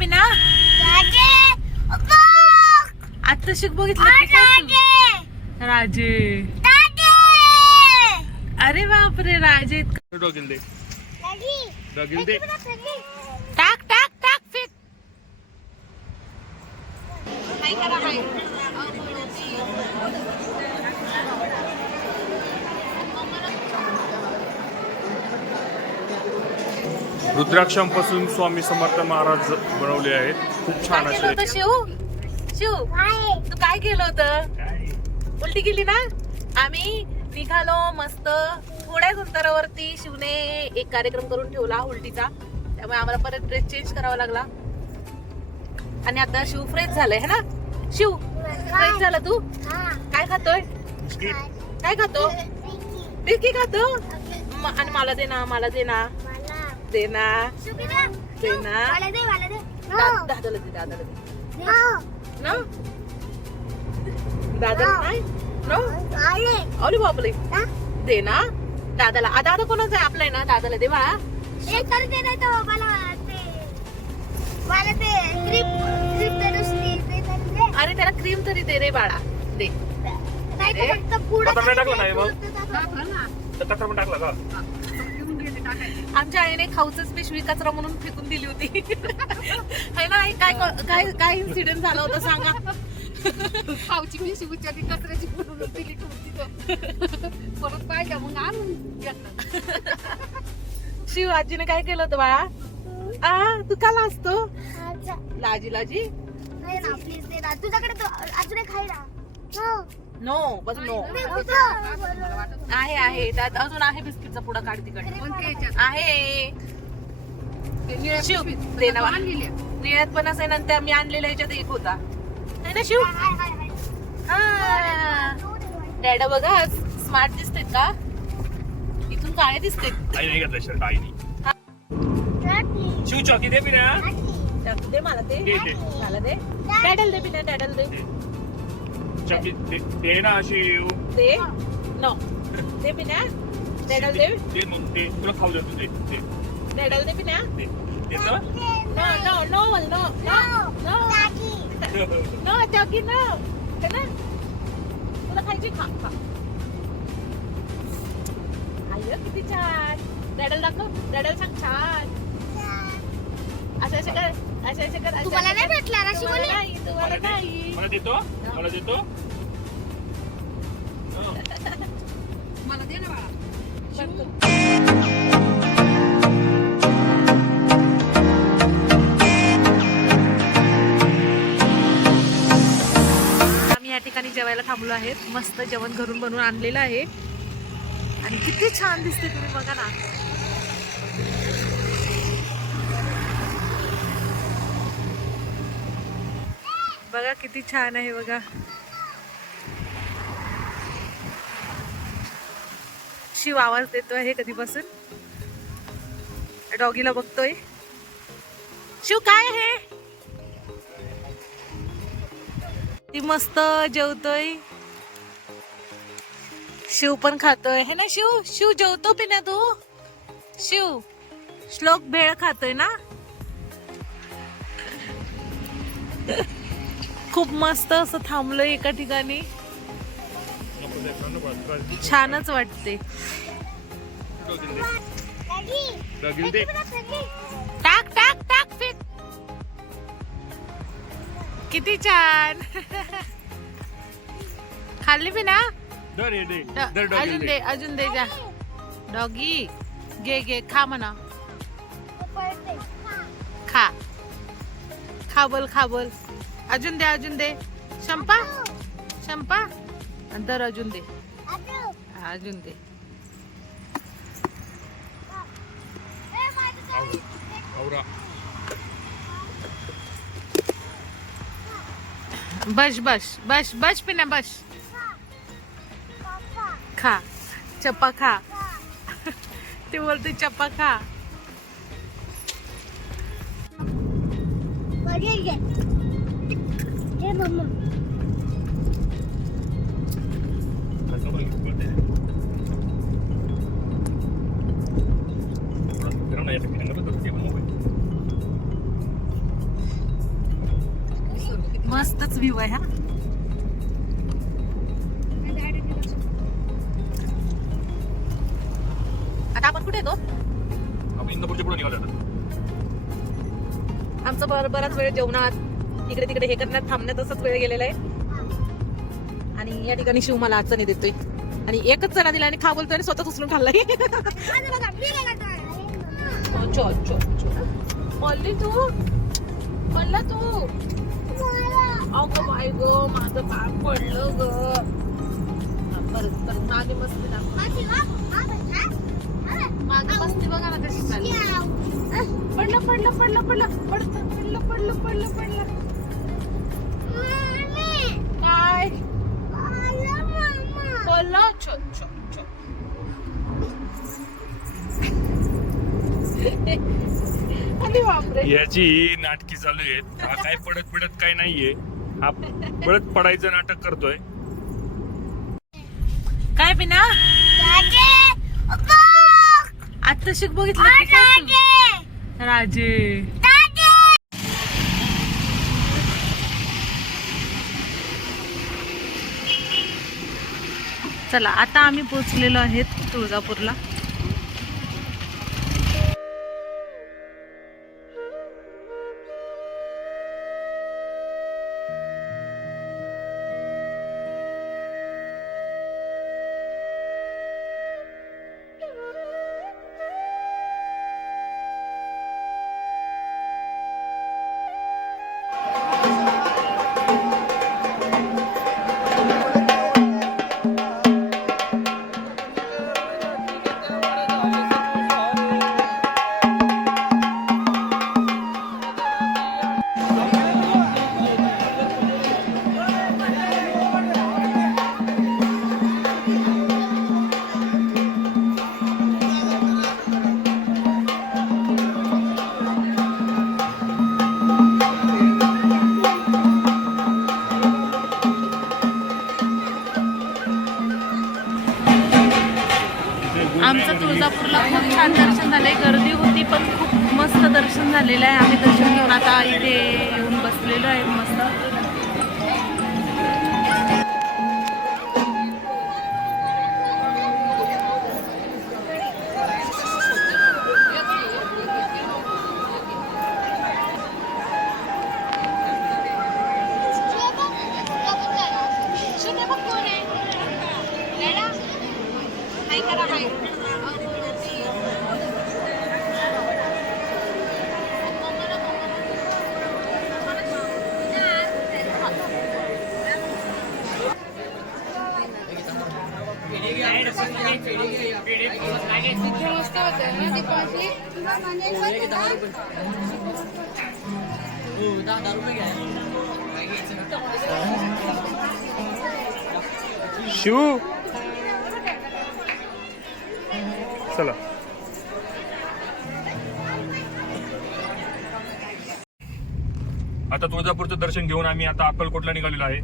बिना आता शिक बघितलं राजे. अरे बापरे राजे. टाक टाक टाक फेक. हाय करा हाय. रुद्राक्षांपासून स्वामी समर्थ महाराज बनवले आहेत. खूप छान असे. शिव शिव तू काय केलं होतं? उलटी केली ना. आम्ही निघालो मस्त. थोड्याच अंतरावरती शिवने एक कार्यक्रम करून ठेवला उलटीचा, त्यामुळे आम्हाला परत ड्रेस चेंज करावा लागला. आणि आता शिव फ्रेश झालंय है ना. शिव फ्रेश झाला. तू काय खातोय? काय खातो? बिस्किट खातो. आणि मला दे ना, मला दे ना, दे ना, दे ना. दादाला दे, दादाला दे ना. दादा नाही अरे बापरे. दे ना दादाला. दादा कोणाचा आहे? आपला आहे ना. दादाला दे बाळा. अरे त्याला क्रीम तरी दे रे बाळा. दे. आमच्या आईने खाऊचच पिशवी कचरा म्हणून फेकून दिली होती है ना. काय काय काय इन्सिडेंट झाला होता सांगा. खाऊची पिशवी उचलली कचऱ्याची म्हणून दिली परत पाहिजे मग आणून घेतलं. शिव आजीने काय केलं होतं बाळा? तू का लाजतो? लाजी लाजी. तुझ्याकडे अजून खायला नो बस नो आहे आहे. त्यात अजून आहे बिस्किटचा पुडा. काढ तिकडे आहे. शिव दे ना. निळ्यात पण असे नंतर मी आणलेल्या याच्यात एक होता है ना शिव. हा डॅडा बघा स्मार्ट दिसते का? इथून काय दिसते? शिव चॉकी दे बिना. दे मला. ते मला दे. डॅडल दे बिना. डॅडल दे. चॉकी दे ना शिव. दे नो दे बिना. डॅडल दे. दे मग दे. तुला खाऊ देतो. दे डॅडल दे बिना. देतो. No no no no no no चॉकी नो है ना. तुला खायची खा खा. आय किती छान. डॅडल दाखव. डॅडल सांग छान. असं असं कर. असं असं कर. तुम्हाला नाही भेटला ना शिवले. नाही तुम्हाला नाही. मला देतो. मला देतो. मला दे ना बाळा. आम्ही या ठिकाणी जेवायला थांबलो आहेत. मस्त जेवण घरून बनवून आणलेलं आहे आणि किती छान दिसते. तुम्ही बघा ना. बघा किती छान आहे बघा. शिव आवाज देतो आहे कधीपासून. डॉगीला बघतोय. शिव काय आहे? ती मस्त जेवतोय. शिव पण खातोय है ना. शिव शिव जेवतो पिण्या तू. शिव श्लोक भेळ खातोय ना. खूप मस्त असं थांबलोय एका ठिकाणी. छानच वाटते. टाक टाक टाक फेक. किती छान. खाल्ली बी ना. अजून दे. अजून दे जा. डॉगी घे घे. खा म्हणा. खा खा बोल. खा बोल. अजून दे. अजून दे. शंपा शंपा अंदर. अजून दे. अजून दे. बस बस बस बस पिना बस. खा चप्पा खा. ते बोलते चप्पा खा. मस्तच व्ह्यू आहे हा. आता आपण कुठे येतो? आपण इंदापूरच्या पुढे निघालो आता. आमचं बराच वेळ जेवणात इकडे तिकडे हे करण्यात थांबण्यात असंच वेळ गेलेला आहे. आणि या ठिकाणी शिव मला अडचणी देतोय आणि एकच चणा दिला आणि खा बोलतोय आणि स्वतःच उचलून खाल्लाय. पडली तू अगं बाय ग माझं पाय पडलं ग. परत मागे मस्ती ना मागे मस्ती बघा ना कशी चालली. पडलं काय पडलं अरे बापरे. याची नाटकी चालू आहेत. हा काय पडत काय नाहीये. हा पडत पडायचं नाटक करतोय. काय बिना आता शिक बघितलं राजे. चला आता आम्ही पोहोचलेलो आहेत तुळजापूरला. आमचं तुळजापूरला खूप छान दर्शन झालंय. गर्दी होती पण खूप मस्त दर्शन झालेलं आहे. आम्ही दर्शन घेऊन आता इथे येऊन बसलेलो आहे मस्त. शिव चला. आता तुळजापूरचं दर्शन घेऊन आम्ही आता अक्कलकोटला निघालेलो आहे.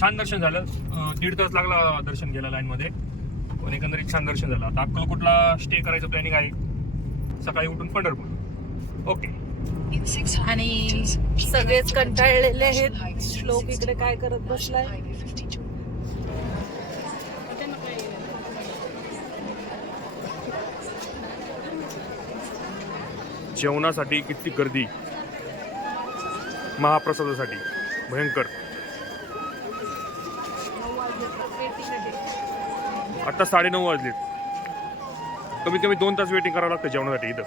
छान दर्शन झालं. 1.5 तास लागला दर्शन घ्यायला लाईन मध्ये, पण एकंदरीत छान दर्शन झालं. आता अक्कलकोटला स्टे करायचं प्लॅनिंग आहे. सकाळी उठून पंढरपूर. ओके. आणि सगळेच कंटाळलेले आहेत. श्लोक इकडे काय करत बसलाय. जेवणासाठी किती गर्दी. महाप्रसादासाठी भयंकर. आता 9:30 वाजलेत. कमीत कमी 2 तास वेटिंग करावं लागतं जेवणासाठी इथं.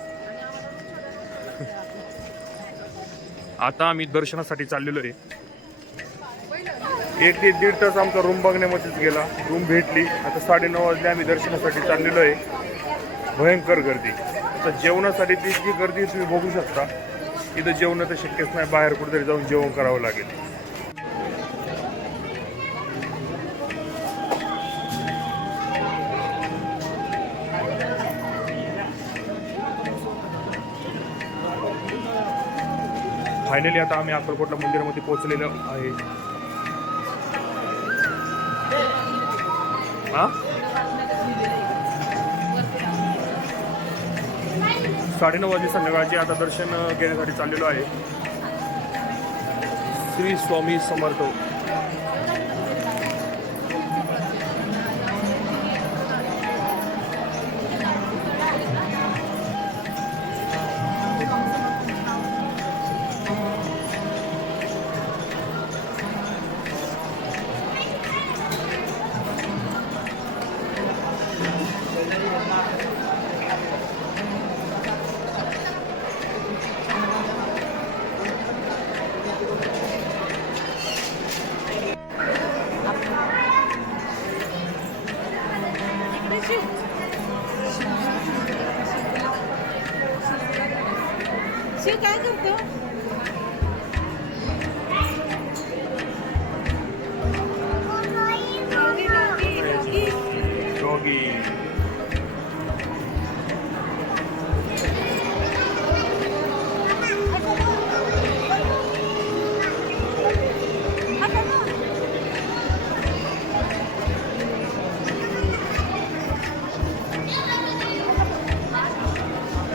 आता आम्ही दर्शनासाठी चाललेलो आहे. 1 ते 1.5 तास आमचा रूम बघण्यामध्येच गेला. रूम भेटली. आता 9:30 वाजले. आम्ही दर्शनासाठी चाललेलो आहे. भयंकर गर्दी. आता जेवणासाठी ती जी गर्दी तुम्ही बघू शकता. इथं जेवण तर शक्यच नाही. बाहेर कुठेतरी जाऊन जेवण करावं लागेल. फायनली आता आम्ही अक्कलकोटला मंदिरामध्ये पोहोचलेलो आहे. हा 9:30 वाजले संध्याकाळचे. आता दर्शन घेण्यासाठी चाललेलो आहे. श्री स्वामी समर्थ. शिव काय करतो? डॉगी.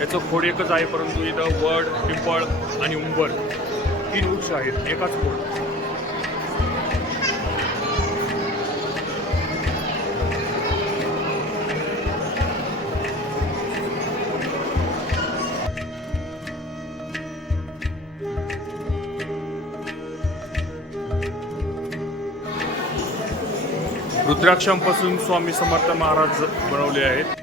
याचं खोड एकच आहे, परंतु इथं वड, पिंपळ आणि उंबर 3 वृक्ष आहेत एकाच खोड. रुद्राक्षांपासून स्वामी समर्थ महाराज बनवले आहेत.